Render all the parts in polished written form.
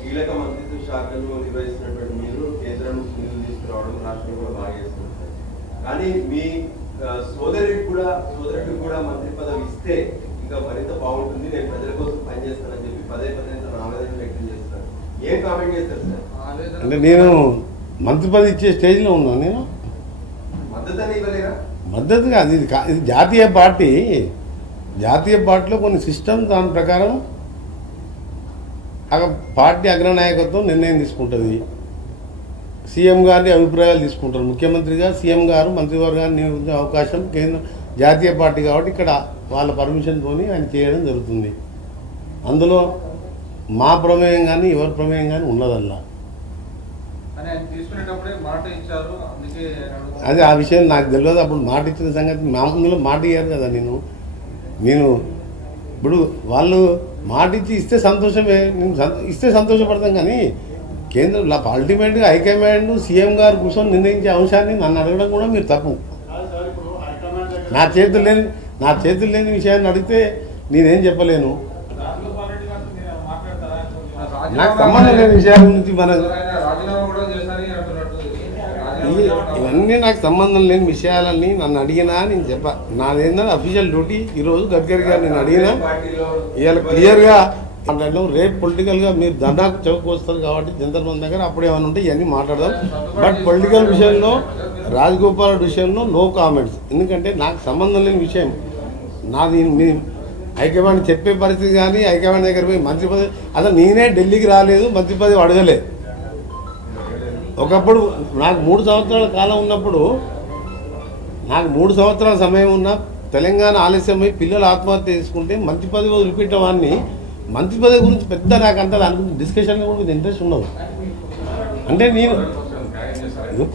కీలక మంత్రిత్వ శాఖను నిర్వహిస్తున్నటువంటి మీరు కేంద్రం నుంచి నిధులు తీసుకురావడం రాష్ట్రం కూడా బాగా చేస్తున్నారు. కానీ మీ సోదరుడికి కూడా మంత్రి పదవి ఇస్తే ఇంకా మరింత బాగుంటుంది, నేను ప్రజల కోసం పనిచేస్తానని చెప్పి పదే పదే తన ఆవేదన వ్యక్తం చేస్తారు. ఏం కామెంట్ చేస్తారు సార్? అంటే నేను మంత్రి పదవి ఇచ్చే స్టేజ్లో ఉన్నాను. నేను మద్దతు అని ఇవ్వలేరా? మద్దతు కాదు, ఇది జాతీయ పార్టీ. జాతీయ పార్టీలో కొన్ని సిస్టమ్, దాని ప్రకారం పార్టీ అగ్రనాయకత్వం నిర్ణయం తీసుకుంటుంది. సీఎం గారి అభిప్రాయాలు తీసుకుంటారు. ముఖ్యమంత్రిగా సీఎం గారు మంత్రివర్గాన్ని నియమించే అవకాశం కేంద్ర జాతీయ పార్టీ కాబట్టి ఇక్కడ వాళ్ళ పర్మిషన్తో ఆయన చేయడం జరుగుతుంది. అందులో మా ప్రమేయం కానీ ఎవరి ప్రమేయం కానీ ఉన్నదల్లా. అదే ఆ విషయం నాకు తెలియదు. అప్పుడు మాట ఇచ్చిన సంగతి మామూలుగా మాట ఇయ్యారు కదా. నేను ఇప్పుడు వాళ్ళు మాట ఇస్తే సంతోషమే, నేను ఇస్తే సంతోషపడతాం. కానీ కేంద్రంలో అల్టిమేట్గా హైకమాండ్ సీఎం గారు కూర్చొని నిర్ణయించే అంశాన్ని నన్ను అడగడం కూడా మీరు తప్పు. నా చేతులు లేని విషయాన్ని అడిగితే నేనేం చెప్పలేను. నాకు సంబంధం లేని విషయాల గురించి ఇవన్నీ నాకు సంబంధం లేని విషయాలన్నీ నన్ను అడిగినా నేను నాదేంటంటే అఫీషియల్ డ్యూటీ. ఈరోజు గడ్కరీ గారు నేను అడిగినా ఇవాళ క్లియర్గా మాట్లాడడం. రేపు పొలిటికల్గా మీరు దండాకు చౌక్ వస్తారు కాబట్టి జంతర్ మంది దగ్గర అప్పుడు ఏమైనా ఉంటే ఇవన్నీ మాట్లాడదాం. బట్ పొలిటికల్ విషయంలో రాజగోపాల్ విషయంలో నో కామెంట్స్. ఎందుకంటే నాకు సంబంధం లేని విషయం. నాది మీ హైకమాండ్ చెప్పే పరిస్థితి కానీ హైకమాండ్ దగ్గర పోయి మంత్రి పదవి అసలు నేనే ఢిల్లీకి రాలేదు, మంత్రి పదవి అడగలే. ఒకప్పుడు నాకు 3 సంవత్సరాల కాలం ఉన్నప్పుడు, నాకు 3 సంవత్సరాల సమయం ఉన్న తెలంగాణ ఆలస్యమై పిల్లలు ఆత్మహత్య చేసుకుంటే మంత్రి పదవి వదిలిపెట్టేవాడిని. మంత్రి పదవి గురించి పెద్ద నాకు అంత అనుకుంటే డిస్కషన్ కూడా ఇంట్రెస్ట్ ఉండదు. అంటే నేను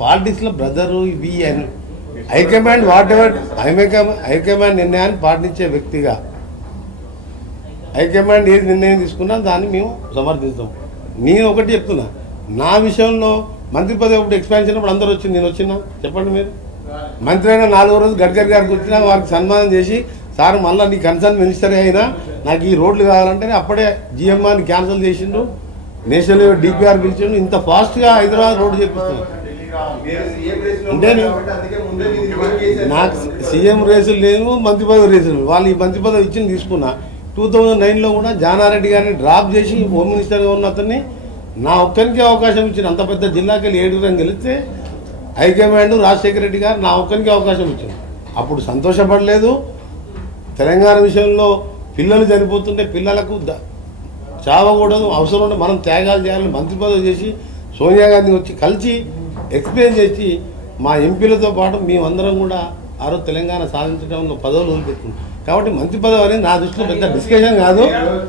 పాలిటిక్స్లో బ్రదరు ఇవి హైకమాండ్ వాట్ ఎవర్ హైకమాండ్ నిర్ణయాన్ని పాటించే వ్యక్తిగా హైకమాండ్ ఏది నిర్ణయం తీసుకున్నా దాన్ని మేము సమర్థిస్తాం. నేను ఒకటి చెప్తున్నా, నా విషయంలో మంత్రి పదవి ఒకటి ఎక్స్పాన్షన్ అప్పుడు అందరూ వచ్చింది, నేను వచ్చినా చెప్పండి మీరు. మంత్రి అయినా 4వ రోజు గడ్కరీ గారికి వచ్చినా వారికి సన్మానం చేసి సార్ మళ్ళీ నీ కన్సర్న్ మినిస్టర్ అయినా నాకు ఈ రోడ్లు కావాలంటే అప్పుడే జిఎంఆర్ని క్యాన్సిల్ చేసిండు, నేషనల్ లెవెల్ డిపిఆర్ పిలిచిండు. ఇంత ఫాస్ట్గా హైదరాబాద్ రోడ్డు చేపిస్తున్నాను. అంటే నాకు సీఎం రేసులు లేవు, మంత్రి పదవి రేసులు. వాళ్ళు ఈ మంత్రి పదవి ఇచ్చింది తీసుకున్నా. 2009లో కూడా జానారెడ్డి గారిని డ్రాప్ చేసి హోమ్ మినిస్టర్గా ఉన్న అతన్ని నా ఒక్కరికి అవకాశం ఇచ్చిన. అంత పెద్ద జిల్లాకి వెళ్ళి 7 రంగు గెలిస్తే హైకమాండ్ రాజశేఖర రెడ్డి గారు నా ఒక్కరికి అవకాశం ఇచ్చింది. అప్పుడు సంతోషపడలేదు. తెలంగాణ విషయంలో పిల్లలు చనిపోతుంటే పిల్లలకు చావకూడదు, అవసరం ఉంటే మనం త్యాగాలు చేయాలని మంత్రి పదవి చేసి సోనియా గాంధీ వచ్చి కలిసి ఎక్స్ప్లెయిన్ చేసి మా ఎంపీలతో పాటు మేమందరం కూడా ఆ రోజు తెలంగాణ సాధించడంలో పదవులు వదిలిపెట్టుకున్నాం. కాబట్టి మంత్రి పదవి అనేది నా దృష్టిలో పెద్ద డిస్కషన్ కాదు.